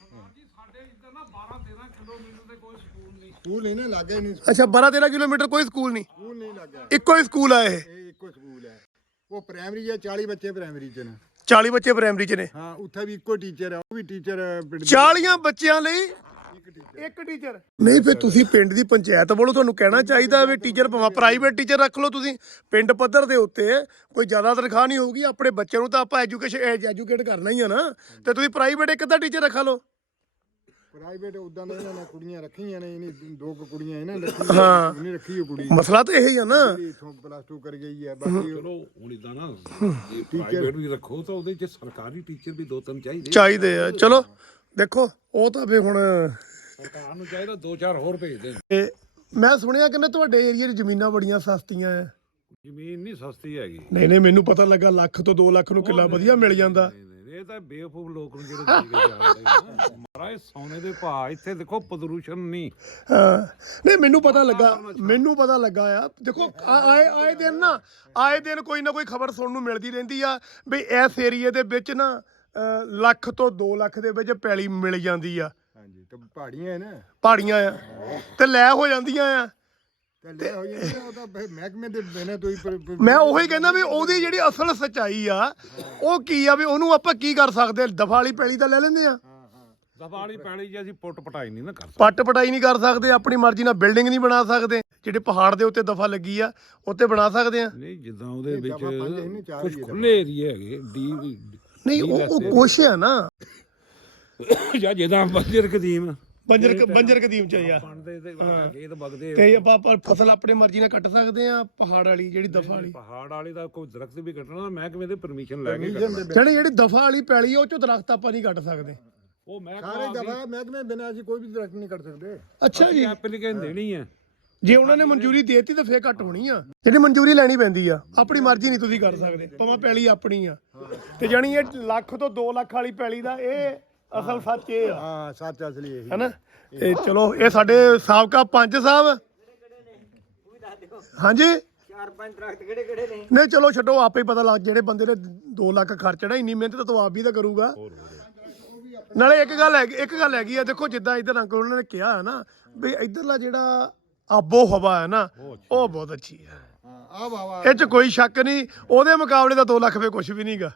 C: ਸਕੂਲ ਇਹਨਾਂ ਲੱਗੇ ਨਹੀਂ,
A: ਅੱਛਾ, ਬਾਰਾਂ ਤੇਰਾਂ ਕਿਲੋਮੀਟਰ ਕੋਈ ਸਕੂਲ ਨਹੀਂ?
C: ਸਕੂਲ ਨਹੀਂ ਲੱਗਾ,
A: ਇੱਕੋ ਹੀ ਸਕੂਲ ਆ ਇਹ?
C: ਇਹ ਇੱਕੋ ਸਕੂਲ ਹੈ। ਉਹ ਪ੍ਰਾਇਮਰੀ ਹੈ, ਚਾਲੀ ਬੱਚੇ ਪ੍ਰਾਇਮਰੀ ਚ ਨੇ।
A: ਚਾਲੀ ਬੱਚੇ ਪ੍ਰਾਇਮਰੀ ਚ ਨੇ?
C: ਹਾਂ, ਉੱਥੇ ਵੀ ਇੱਕੋ ਟੀਚਰ ਹੈ, ਉਹ ਵੀ ਟੀਚਰ ਪਿੰਡ ਦੇ।
A: ਚਾਲੀਆਂ ਬੱਚਿਆਂ ਲਈ ਇੱਕ ਟੀਚਰ? ਨਹੀਂ, ਫਿਰ ਤੁਸੀਂ ਪਿੰਡ ਦੀ ਪੰਚਾਇਤ ਵੱਲੋਂ ਤੁਹਾਨੂੰ ਕਹਿਣਾ ਚਾਹੀਦਾ ਵੀ ਟੀਚਰ ਭਾਵੇਂ ਪ੍ਰਾਈਵੇਟ ਟੀਚਰ ਰੱਖ ਲਓ ਤੁਸੀਂ। ਪਿੰਡ ਪੱਧਰ ਦੇ ਉੱਤੇ ਕੋਈ ਜ਼ਿਆਦਾ ਤਨਖਾਹ ਨਹੀਂ ਹੋਊਗੀ, ਆਪਣੇ ਬੱਚਿਆਂ ਨੂੰ ਤਾਂ ਆਪਾਂ ਐਜੂਕੇਸ਼ਨ ਐਜੂਕੇਟ ਕਰਨਾ ਹੀ ਆ ਨਾ। ਤੇ ਤੁਸੀਂ ਪ੍ਰਾਈਵੇਟ ਇੱਕ ਅੱਧਾ ਟੀਚਰ ਰੱਖਾ ਲਓ।
C: ਪ੍ਰਾਈਵੇਟ ਉਦਾਂ ਦਾ ਇਹਨਾਂ ਨੇ ਕੁੜੀਆਂ ਰੱਖੀਆਂ ਨੇ, ਇਹਨੇ ਦੋ ਕੁ ਕੁੜੀਆਂ ਇਹਨਾਂ ਨੇ ਰੱਖੀਆਂ। ਹਾਂ, ਉਹਨੇ ਰੱਖੀ ਉਹ ਕੁੜੀ,
A: ਮਸਲਾ ਤਾਂ ਇਹੀ ਆ ਨਾ।
C: ਇਥੋਂ ਪਲੱਸ ਟੂ ਕਰ ਗਈ ਹੈ। ਬਾਕੀ
B: ਚਲੋ ਹੁਣ ਇਦਾਂ ਨਾ, ਜੇ ਪ੍ਰਾਈਵੇਟ ਵੀ ਰੱਖੋ ਤਾਂ ਉਹਦੇ ਚ ਸਰਕਾਰੀ ਟੀਚਰ ਵੀ ਦੋ ਤਿੰਨ ਚਾਹੀਦੇ
A: ਚਾਹੀਦੇ ਆ। ਚਲੋ ਦੇਖੋ, ਉਹ ਤਾਂ ਵੀ ਹੁਣ
B: ਸਰਕਾਰ ਨੂੰ ਚਾਹੀਦਾ ਦੋ ਚਾਰ ਹੋਰ ਭੇਜ ਦੇਣ।
A: ਇਹ ਮੈਂ ਸੁਣਿਆ ਕਿ ਤੁਹਾਡੇ ਏਰੀਆ 'ਚ ਜ਼ਮੀਨਾਂ ਬੜੀਆਂ ਸਸਤੀਆਂ ਆ।
B: ਜ਼ਮੀਨ ਨਹੀਂ ਸਸਤੀ ਹੈਗੀ।
A: ਨਹੀਂ ਨਹੀਂ, ਮੈਨੂੰ ਪਤਾ ਲੱਗਾ ਲੱਖ ਤੋਂ ਦੋ ਲੱਖ ਨੂੰ ਕਿੱਲਾ ਵਧੀਆ ਮਿਲ ਜਾਂਦਾ।
B: ਇਹ ਤਾਂ ਬੇਵਕੂਫ ਲੋਕ ਨੂੰ ਜਿਹੜੇ ਦੇ ਕੇ ਜਾਂਦੇ ਆ। ਮਹਾਰਾਜ ਸੋਨੇ ਦੇ ਭਾਅ ਇੱਥੇ ਦੇਖੋ, ਪ੍ਰਦੂਸ਼ਣ ਨਹੀਂ।
A: ਹਾਂ, ਨਹੀਂ ਮੈਨੂੰ ਪਤਾ ਲੱਗਾ, ਮੈਨੂੰ ਪਤਾ ਲੱਗਾ ਆ। ਦੇਖੋ ਆ- ਆਏ ਆਏ ਦਿਨ ਨਾ ਆਏ ਦਿਨ ਕੋਈ ਨਾ ਕੋਈ ਖਬਰ ਸੁਣਨ ਨੂੰ ਮਿਲਦੀ ਰਹਿੰਦੀ ਆ ਵੀ ਇਸ ਏਰੀਏ ਦੇ ਵਿੱਚ ਨਾ ਅਹ, ਲੱਖ ਤੋਂ ਦੋ ਲੱਖ ਦੇ ਵਿੱਚ ਪੈਲੀ ਮਿਲ ਜਾਂਦੀ ਆ।
C: ਹਾਂਜੀ, ਤਾਂ ਪਹਾੜੀਆਂ ਹੈ ਨਾ,
A: ਪਹਾੜੀਆਂ ਆ ਤੇ ਲੈ ਹੋ ਜਾਂਦੀਆਂ ਆ।
C: ਤਾਂ ਲੈ ਹੋ ਜਾਂਦੇ ਉਹ ਤਾਂ ਫਿਰ ਮਹਿਕਮੇ ਦੇ ਬਿਨਾਂ ਤੋਂ ਹੀ ਪਰ- ਪਰ-
A: ਮੈਂ ਉਹੀ ਕਹਿੰਦਾ ਵੀ ਉਹਦੀ ਜਿਹੜੀ ਅਸਲ ਸੱਚਾਈ ਆ ਉਹ ਕੀ ਆ, ਵੀ ਉਹਨੂੰ ਆਪਾਂ ਕੀ ਕਰ ਸਕਦੇ? ਦਫਾ ਵਾਲੀ ਪੈਲੀ ਤਾਂ ਲੈ ਲੈਂਦੇ ਆ,
B: ਦਫਾ ਵਾਲੀ ਪੈਲੀ ਜੇ ਅਸੀਂ ਪੁੱਟ ਪਟਾਈ ਨਹੀਂ ਨਾ ਕਰ ਸਕਦੇ।
A: ਪੱਟ ਪਟਾਈ ਨਹੀਂ ਕਰ ਸਕਦੇ, ਆਪਣੀ ਮਰਜ਼ੀ ਨਾਲ ਬਿਲਡਿੰਗ ਨਹੀਂ ਬਣਾ ਸਕਦੇ। ਜਿਹੜੇ ਪਹਾੜ ਦੇ ਉੱਤੇ ਦਫਾ ਲੱਗੀ ਆ ਉੱਤੇ ਬਣਾ ਸਕਦੇ ਆ।
B: ਨਹੀਂ, ਜਿੱਦਾਂ ਉਹਦੇ ਵਿੱਚ
C: ਦਫ਼ਾ ਪੰਜ ਇਹਨੇ ਚਾਰ
B: ਕੁਝ
C: ਹੀ ਆ
B: ਖੁੱਲੇ ਏਰੀਏ ਹੈਗੇ, ਡੀ
A: ਨਹੀਂ ਉਹ ਉਹ ਕੁਛ ਆ ਨਾ,
B: ਜਾਂ ਜਿੱਦਾਂ ਬੰਜਰ ਕਦੀਮ
A: ਬੰਜਰ ਬੰਜਰ ਕਦੀਮ ਚ ਆ।
B: ਬਣਦੇ ਤੇ ਖੇਤ ਵਗਦੇ
A: ਤੇ ਆਪਾਂ ਆਪਾਂ ਫਸਲ ਆਪਣੀ ਮਰਜ਼ੀ ਨਾਲ ਕੱਟ ਸਕਦੇ ਆ। ਪਹਾੜ ਵਾਲੀ ਜਿਹੜੀ ਦਫਾ ਵਾਲੀ,
B: ਪਹਾੜ ਵਾਲੇ ਦਾ ਕੋਈ ਦਰਖਤ ਵੀ ਕੱਟਣਾ ਮਹਿਕਮੇ ਦੇ ਪਰਮਿਸ਼ਨ ਲੈ ਕੇ ਕੱਟਣਾ।
A: ਜਿਹੜੀ ਜਿਹੜੀ ਦਫਾ ਵਾਲੀ ਪੈਲੀ ਆ ਉਹ ਚੋਂ ਦਰਖਤ ਆਪਾਂ ਨਹੀਂ ਕੱਟ ਸਕਦੇ।
B: ਉਹ
C: ਸਾਰੇ
B: ਮਹਿਕਮਾ
C: ਦਫਾ ਮਹਿਕਮੇ ਬਿਨਾਂ ਅਸੀਂ ਕੋਈ ਵੀ ਦਰਖਤ ਨਹੀਂ ਕਰ ਸਕਦੇ।
A: ਅੱਛਾ ਜੀ,
B: ਐਪਲੀਕੇਸ਼ਨ ਦੇਣੀ ਹੈ।
A: ਜੇ ਉਹਨਾਂ ਨੇ ਮਨਜ਼ੂਰੀ ਦੇਤੀ ਤਾਂ ਫੇਰ ਘੱਟ ਹੋਣੀ ਆ। ਜਿਹੜੀ ਮਨਜ਼ੂਰੀ ਲੈਣੀ ਪੈਂਦੀ ਆ, ਆਪਣੀ ਮਰਜ਼ੀ ਨਹੀਂ ਤੁਸੀਂ ਕਰ ਸਕਦੇ, ਭਾਵੇਂ ਪੈਲੀ ਆਪਣੀ ਆ। ਤੇ ਜਾਣੀ ਇਹ ਲੱਖ ਤੋਂ ਦੋ ਲੱਖ ਵਾਲੀ ਪੈਲੀ ਦਾ ਇਹ ਅਸਲ ਸੱਚ ਇਹ ਆ,
C: ਹਾਂ, ਸੱਚ ਅਸਲੀ ਇਹੀ
A: ਹੈਨਾ। ਤੇ ਚਲੋ ਇਹ ਸਾਡੇ ਸਾਬਕਾ ਪੰਚ ਸਾਹਿਬ, ਹਾਂਜੀ
D: ਚਾਰ ਪੰਜ ਦਰਖਤ ਕਿਹੜੇ ਕਿਹੜੇ ਨੇ?
A: ਨਹੀਂ ਚਲੋ ਛੱਡੋ, ਆਪੇ ਹੀ ਪਤਾ ਲੱਗ, ਜਿਹੜੇ ਬੰਦੇ ਨੇ ਦੋ ਲੱਖ ਖਰਚਣਾ ਇੰਨੀ ਮਿਹਨਤ ਤਾਂ ਤੂੰ ਆਪ ਵੀ ਤਾਂ ਕਰੂਗਾ। ਨਾਲੇ ਇੱਕ ਗੱਲ ਹੈਗੀ ਇੱਕ ਗੱਲ ਹੈਗੀ ਆ, ਦੇਖੋ ਜਿੱਦਾਂ ਇੱਧਰ ਅੰਕਲ ਉਹਨਾਂ ਨੇ ਕਿਹਾ ਹੈ ਨਾ ਵੀ ਇੱਧਰਲਾ ਜਿਹੜਾ ਆਬੋ ਹਵਾ ਹੈ ਨਾ ਉਹ ਬਹੁਤ ਅੱਛੀ ਹੈ।
C: ਆ ਵਾਵਾ
A: ਇਹ 'ਚ ਕੋਈ ਸ਼ੱਕ ਨਹੀਂ, ਉਹਦੇ ਮੁਕਾਬਲੇ ਤਾਂ ਦੋ ਲੱਖ ਰੁਪਏ ਕੁਝ ਵੀ ਨਹੀਂਗਾ।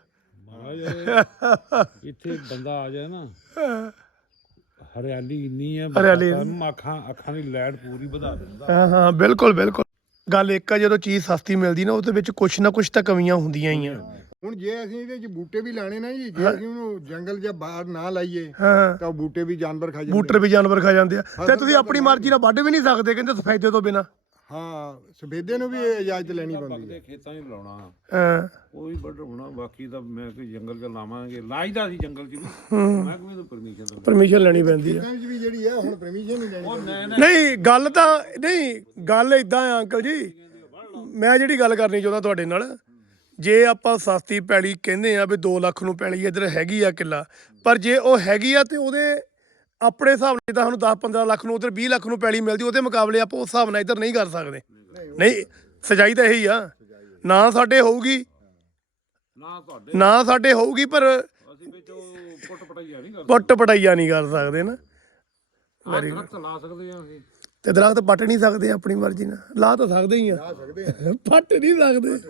B: ਇੱਥੇ ਬੰਦਾ ਆ ਜਾਏ ਨਾ, ਹਰਿਆਲੀ ਇੰਨੀ ਹੈ,
A: ਹਰਿਆਲੀ
B: ਅੱਖਾਂ ਅੱਖਾਂ ਦੀ ਲਾਈਟ ਪੂਰੀ ਵਧਾ ਦਿੰਦਾ।
A: ਹਾਂ ਹਾਂ, ਬਿਲਕੁਲ ਬਿਲਕੁਲ। ਗੱਲ ਇੱਕ ਆ, ਜਦੋਂ ਚੀਜ਼ ਸਸਤੀ ਮਿਲਦੀ ਨਾ ਉਹਦੇ ਵਿੱਚ ਕੁਛ ਨਾ ਕੁਛ ਤਾਂ ਕਮੀਆਂ ਹੁੰਦੀਆਂ ਹੀ ਆ।
C: ਹੁਣ ਜੇ ਅਸੀਂ ਇਹਦੇ ਚ ਬੂਟੇ ਵੀ ਲਾਣੇ ਨਾ ਜੀ, ਜੇ ਅਸੀਂ ਉਹਨੂੰ ਜੰਗਲ ਜਾਂ ਬਾਹਰ ਨਾ ਲਾਈਏ
A: ਹਾਂ,
C: ਤਾਂ ਉਹ ਬੂਟੇ ਵੀ ਜਾਨਵਰ ਖਾ ਜਾਂਦੇ।
A: ਬੂਟਰ ਵੀ ਜਾਨਵਰ ਖਾ ਜਾਂਦੇ ਆ। ਤੇ ਤੁਸੀਂ ਆਪਣੀ ਮਰਜ਼ੀ ਨਾਲ ਵੱਢ ਵੀ ਨਹੀਂ ਸਕਦੇ, ਕਹਿੰਦੇ ਸਫੈਦੇ ਤੋਂ ਬਿਨਾ।
C: ਹਾਂ, ਸਫੇਦੇ ਨੂੰ ਵੀ ਇਜਾਜ਼ਤ ਲੈਣੀ ਪੈਂਦੀ ਹੈ।
B: ਖੇਤਾਂ 'ਚ ਲਾਉਣਾ
A: ਹਾਂ,
B: ਉਹ ਵੀ ਵੱਢਣਾ, ਬਾਕੀ ਤਾਂ ਮੈਂ ਕੋਈ ਜੰਗਲ 'ਚ ਲਾਵਾਂਗੇ, ਲਾਈਦਾ ਸੀ ਜੰਗਲ 'ਚ ਵੀ, ਮਹਿਕਮੇ ਤੋਂ ਪਰਮਿਸ਼ਨ ਤੋਂ।
A: ਪਰਮਿਸ਼ਨ ਲੈਣੀ ਪੈਂਦੀ ਆ।
C: ਖੇਤਾਂ ਵਿੱਚ ਵੀ ਜਿਹੜੀ ਹੈ ਹੁਣ ਪਰਮਿਸ਼ਨ ਨਹੀਂ ਲੈਣੀ।
A: ਨਹੀਂ ਗੱਲ ਤਾਂ ਨਹੀਂ, ਗੱਲ ਇਦਾਂ ਆ ਅੰਕਲ ਜੀ, ਮੈਂ ਜਿਹੜੀ ਗੱਲ ਕਰਨੀ ਚਾਹੁੰਦਾ ਤੁਹਾਡੇ ਨਾਲ, ਜੇ ਆਪਾਂ ਸਸਤੀ ਪੈਲੀ ਕਹਿੰਦੇ ਆ ਵੀ ਦੋ ਲੱਖ ਨੂੰ ਪੈਲੀ ਇੱਧਰ ਹੈਗੀ ਆ ਕਿੱਲਾ, ਪਰ ਜੇ ਉਹ ਹੈਗੀ ਆ ਤੇ ਉਹਦੇ ਆਪਣੇ ਹਿਸਾਬ ਨਾਲ ਤਾਂ ਸਾਨੂੰ ਦਸ ਪੰਦਰਾਂ ਲੱਖ ਨੂੰ ਉਧਰ ਵੀਹ ਲੱਖ ਨੂੰ ਪੈਲੀ ਮਿਲਦੀ, ਉਹਦੇ ਮੁਕਾਬਲੇ ਆਪਾਂ ਉਸ ਹਿਸਾਬ ਨਾਲ ਇੱਧਰ ਨਹੀਂ ਕਰ ਸਕਦੇ। ਨਹੀਂ, ਸਜਾਈ ਤਾਂ ਇਹੀ ਆ, ਨਾ ਸਾਡੇ ਹੋਊਗੀ
B: ਨਾ ਤੁਹਾਡੇ
A: ਨਾ ਸਾਡੇ ਹੋਊਗੀ, ਪਰ
B: ਅਸੀਂ ਵਿੱਚ ਉਹ ਪੁੱਟ ਪਟਾਈਆ ਨਹੀਂ ਕਰਦੇ।
A: ਪੁੱਟ ਪਟਾਈਆ ਨਹੀਂ ਕਰ ਸਕਦੇ ਨਾ।
B: ਆਹ ਦਰਖਤ ਲਾ ਸਕਦੇ ਆ ਅਸੀਂ,
A: ਤੇ ਦਰਖਤ ਪੱਟ ਨਹੀਂ ਸਕਦੇ ਆਪਣੀ ਮਰਜ਼ੀ ਨਾਲ, ਲਾ ਤਾਂ ਸਕਦੇ ਹੀ ਆ, ਪੱਟ ਨਹੀਂ ਸਕਦੇ।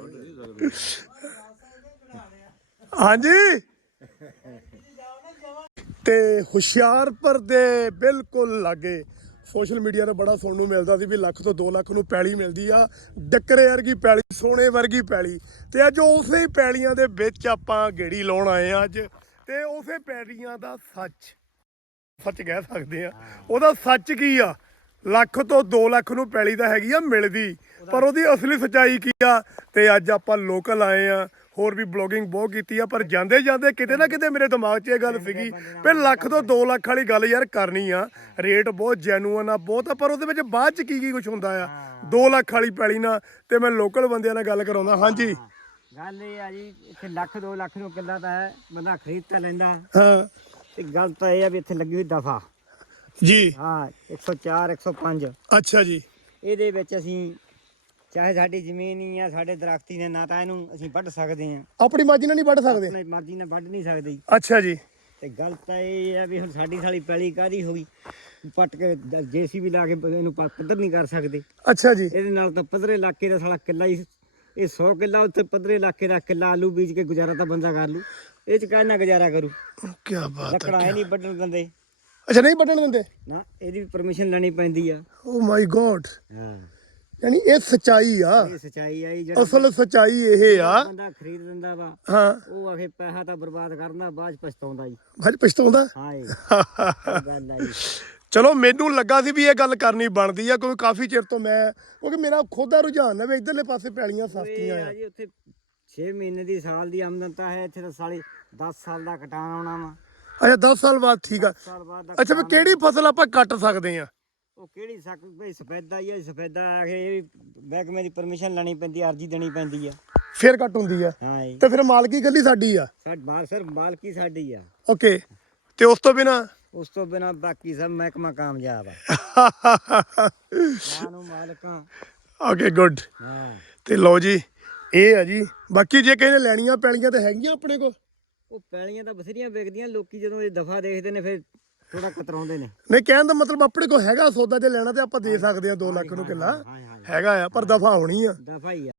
A: ਹਾਂਜੀ, ਤੇ ਹੁਸ਼ਿਆਰਪੁਰ ਦੇ ਬਿਲਕੁਲ ਲਾਗੇ ਸੋਸ਼ਲ ਮੀਡੀਆ ਤੇ ਬੜਾ ਸੁਣਨ ਨੂੰ ਮਿਲਦਾ ਸੀ ਵੀ ਲੱਖ ਤੋਂ ਦੋ ਲੱਖ ਨੂੰ ਪੈਲੀ ਮਿਲਦੀ ਆ, ਡੱਕਰੇ ਵਰਗੀ ਪੈਲੀ, ਸੋਨੇ ਵਰਗੀ ਪੈਲੀ। ਤੇ ਅੱਜ ਉਸੇ ਪੈਲੀਆਂ ਦੇ ਵਿੱਚ ਆਪਾਂ ਗੇੜੀ ਲਾਉਣ ਆਏ ਆ ਅੱਜ, ਤੇ ਉਸੇ ਪੈਲੀਆਂ ਦਾ ਸੱਚ ਸੱਚ ਕਹਿ ਸਕਦੇ ਆ। ਉਹਦਾ ਸੱਚ ਕੀ ਆ ਲੱਖ ਤੋਂ ਦੋ ਲੱਖ ਨੂੰ ਪੈਲੀ ਤਾਂ ਹੈਗੀ ਆ ਮਿਲਦੀ, ਪਰ ਉਹਦੀ ਅਸਲੀ ਸੱਚਾਈ ਕੀ ਆ। ਤੇ ਅੱਜ ਆਪਾਂ ਲੋਕਲ ਆਏ ਆ, ਹੋਰ ਵੀ ਬਲੌਗਿੰਗ ਬਹੁਤ ਕੀਤੀ ਆ, ਪਰ ਜਾਂਦੇ ਜਾਂਦੇ ਕਿਤੇ ਨਾ ਕਿਤੇ ਮੇਰੇ ਦਿਮਾਗ 'ਚ ਇਹ ਗੱਲ ਸੀਗੀ ਵੀ ਲੱਖ ਤੋਂ ਦੋ ਲੱਖ ਵਾਲੀ ਗੱਲ ਯਾਰ ਕਰਨੀ ਆ। ਰੇਟ ਬਹੁਤ ਜੈਨੂਅਨ ਆ, ਬਹੁਤ ਆ, ਪਰ ਉਹਦੇ ਵਿੱਚ ਬਾਅਦ 'ਚ ਕੀ ਕੀ ਕੁਝ ਹੁੰਦਾ ਆ। ਦੋ ਲੱਖ ਵਾਲੀ ਪੈਲੀ ਨਾਲ ਤੇ ਮੈਂ ਲੋਕਲ ਬੰਦਿਆਂ ਨਾਲ ਗੱਲ ਕਰਾਉਂਦਾ। ਹਾਂਜੀ
F: ਗੱਲ ਇਹ ਆ ਜੀ, ਇੱਥੇ ਲੱਖ ਦੋ ਲੱਖ ਨੂੰ ਕਿੱਲਾ ਤਾਂ ਹੈ, ਬੰਦਾ ਖਰੀਦ ਤਾਂ ਲੈਂਦਾ,
A: ਹਾਂ
F: ਤੇ ਗੱਲ ਤਾਂ ਇਹ ਆ ਵੀ ਇੱਥੇ ਲੱਗੀ ਹੋਈ ਦਫਾ
A: ਜੀ,
F: ਹਾਂ ਇੱਕ ਸੌ ਚਾਰ ਇੱਕ ਸੌ ਪੰਜ।
A: ਅੱਛਾ ਜੀ,
F: ਇਹਦੇ ਵਿੱਚ ਅਸੀਂ ਚਾਹੇ ਸਾਡੀ ਜ਼ਮੀਨ ਹੀ ਆ, ਸਾਡੇ ਦਰਖਤੀ ਨੇ, ਨਾ ਤਾਂ ਇਹਨੂੰ ਅਸੀਂ ਵੱਢ ਸਕਦੇ ਆ,
A: ਆਪਣੀ ਮਰਜ਼ੀ ਨਾਲ ਨਹੀਂ ਵੱਢ ਸਕਦੇ।
F: ਆਪਣੀ ਮਰਜ਼ੀ ਨਾਲ ਵੱਢ ਨਹੀਂ ਸਕਦੇ ਜੀ।
A: ਅੱਛਾ ਜੀ,
F: ਤੇ ਗੱਲ ਤਾਂ ਇਹ ਆ ਵੀ ਹੁਣ ਸਾਡੀ ਸਾਲੀ ਪੈਲੀ ਕਾਹਦੀ ਹੋ ਗਈ, ਪੱਟ ਕੇ ਜੇਸੀਬੀ ਲਾ ਕੇ ਇਹਨੂੰ ਪ- ਪੱਧਰ ਨਹੀਂ ਕਰ ਸਕਦੇ।
A: ਅੱਛਾ ਜੀ,
F: ਇਹਦੇ ਨਾਲ ਤਾਂ ਪੱਧਰੇ ਇਲਾਕੇ ਦਾ ਸਾਲਾ ਕਿੱਲਾ ਹੀ, ਇਹ ਸੌ ਕਿੱਲਾ ਉੱਥੇ ਪੱਧਰੇ ਇਲਾਕੇ ਦਾ ਕਿੱਲਾ ਆਲੂ ਬੀਜ ਕੇ ਗੁਜ਼ਾਰਾ ਤਾਂ ਬੰਦਾ ਕਰ ਲੂ, ਇਹ ਚ ਕਾਹਨਾ ਗੁਜ਼ਾਰਾ ਕਰੂ।
A: ਕੀ ਬਾਤ
F: ਲੱਕੜਾਂ ਇਹ ਨਹੀਂ ਵੱਢਣ ਦਿੰਦੇ
A: ਅੱਛਾ, ਨਹੀਂ ਵੱਢਣ ਦਿੰਦੇ।
F: ਨਾ, ਇਹਦੀ ਪਰਮਿਸ਼ਨ ਲੈਣੀ ਪੈਂਦੀ ਆ।
A: ਓ ਮਾਈ ਗੋਡ,
F: ਹਾਂ
A: ਯਾਨੀ ਇਹ ਸੱਚਾਈ ਆ,
F: ਇਹ ਸਚਾਈ ਆਈ। ਜਿਹੜਾ
A: ਅਸਲ ਸੱਚਾਈ ਇਹ ਆ।
F: ਬੰਦਾ ਖਰੀਦ ਦਿੰਦਾ ਵਾ,
A: ਹਾਂ,
F: ਉਹ ਆਖੇ ਪੈਸਾ ਤਾਂ ਬਰਬਾਦ ਕਰਨਾ, ਬਾਅਦ ਚ ਪਛਤਾਉਂਦਾ ਜੀ।
A: ਭਾਜੀ ਪਛਤਾਉਂਦਾ।
F: ਹਾਂ ਇਹ ਇਹ ਗੱਲ ਆ ਜੀ।
A: ਚਲੋ ਮੈਨੂੰ ਲੱਗਾ ਸੀ ਵੀ ਇਹ ਗੱਲ ਕਰਨੀ ਬਣਦੀ ਆ, ਕਿਉਂਕਿ ਕਾਫੀ ਚਿਰ ਤੋਂ ਮੈਂ, ਕਿਉਂਕਿ ਮੇਰਾ ਖੁਦ ਦਾ ਰੁਝਾਨ ਨਾ ਵੀ ਇਧਰਲੇ ਪਾਸੇ ਪੈਲੀਆਂ
F: ਇਹ
A: ਸਸਤੀਆਂ
F: ਆ
A: ਆ।
F: ਜੀ ਉੱਥੇ ਛੇ ਮਹੀਨੇ ਦੀ ਸਾਲ ਦੀ ਆਮਦਨ ਤਾਂ ਹੈ, ਇੱਥੇ ਤਾਂ ਸਾਲੀ ਦਸ ਸਾਲ ਦਾ ਕਟਾਨ ਆਉਣਾ ਵਾ।
A: ਅੱਛਾ ਦਸ ਸਾਲ ਬਾਅਦ, ਠੀਕ ਆ।
F: ਸਾਲ ਬਾਅਦ ਦਾ
A: ਅੱਛਾ ਵੀ
F: ਕਟਾਨ
A: ਕਿਹੜੀ ਫਸਲ ਆਪਾਂ ਕੱਟ ਸਕਦੇ ਆ?
F: ਉਹ ਕਿਹੜੀ ਸਕ ਬਈ ਸਫੈਦਾ ਹੀ ਆ, ਸਫੈਦਾ ਆ ਕੇ ਇਹ ਵੀ ਮਹਿਕਮੇ ਦੀ ਪਰਮਿਸ਼ਨ ਲੈਣੀ ਪੈਂਦੀ, ਅਰਜੀ ਦੇਣੀ ਪੈਂਦੀ ਆ।
A: ਫੇਰ ਕੱਟ ਹੁੰਦੀ ਆ,
F: ਹਾਂ ਜੀ,
A: ਤੇ ਫਿਰ ਮਾਲਕੀ ਗੱਲੀ ਸਾਡੀ ਆ।
F: ਸਾਡ ਮਾਲ ਸਰ ਮਾਲਕੀ ਸਾਡੀ ਆ,
A: ਓਕੇ, ਤੇ ਉਸ ਤੋਂ ਬਿਨਾ
F: ਉਸ ਤੋਂ ਬਿਨਾ ਬਾਕੀ ਸਭ ਮਹਿਕਮਾ ਕਾਮਯਾਬ ਆ। ਮਾਂ ਨੂੰ ਮਾਲਕਾਂ।
A: Okay good.
F: ਹਾਂ
A: ਤੇ ਲਓ ਜੀ, ਇਹ ਆ ਜੀ। ਬਾਕੀ ਜੇ ਕਿਸੇ ਨੇ ਲੈਣੀਆਂ ਪੈਲੀਆਂ ਤਾਂ ਹੈਗੀਆਂ ਆਪਣੇ ਕੋਲ।
F: ਉਹ ਪੈਲੀਆਂ ਤਾਂ ਬਥੇਰੀਆਂ ਵਿਕਦੀਆਂ, ਲੋਕੀ ਜਦੋਂ ਇਹ ਦਫਾ ਦੇਖਦੇ ਨੇ ਫਿਰ ਥੋੜਾ ਕਤਰਾਉਂਦੇ ਨੇ।
A: ਨਹੀਂ, ਕਹਿਣ ਦਾ ਮਤਲਬ ਆਪਣੇ ਕੋਲ ਹੈਗਾ ਸੌਦਾ, ਜੇ ਲੈਣਾ ਤੇ ਆਪਾਂ ਦੇ ਸਕਦੇ ਆ। ਦੋ ਲੱਖ ਨੂੰ ਕਿੱਲਾ
F: ਹਾਂ ਹਾਂ
A: ਹੈਗਾ ਆ, ਪਰ ਦਫਾ ਹੋਣੀ ਆ।
F: ਦਫਾ ਹੀ ਆ।